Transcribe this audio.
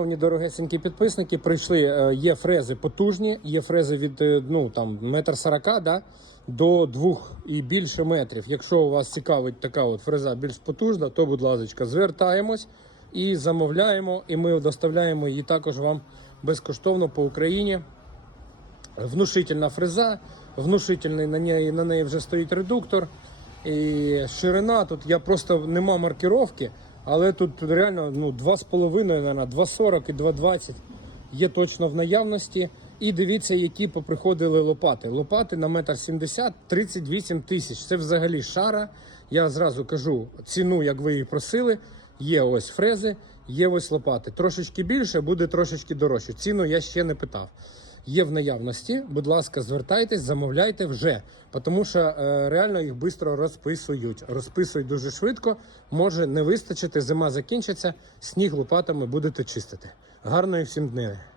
Дорогесенькі підписники, прийшли, е, є фрези потужні, є фрези від е, ну, там, метр сорока да, до двох і більше метрів. Якщо у вас цікавить така от фреза більш потужна, то, будь ласка, звертаємось і замовляємо, і ми доставляємо її також вам безкоштовно по Україні. Внушительна фреза, внушительний на неї, на неї вже стоїть редуктор. І ширина тут я просто нема маркировки, але тут реально ну, 2,5, наверное, 2,40 і 2,20 є точно в наявності. І дивіться, які поприходили лопати. Лопати на метр 70 38 тисяч. Це взагалі шара. Я зразу кажу ціну, як ви її просили. Є ось фрези, є ось лопати. Трошечки більше, буде трошечки дорожче. Ціну я ще не питав є в наявності. Будь ласка, звертайтесь, замовляйте вже, тому що е, реально їх швидко розписують. Розписують дуже швидко. Може не вистачити, зима закінчиться, сніг лопатами будете чистити. Гарної всім днів!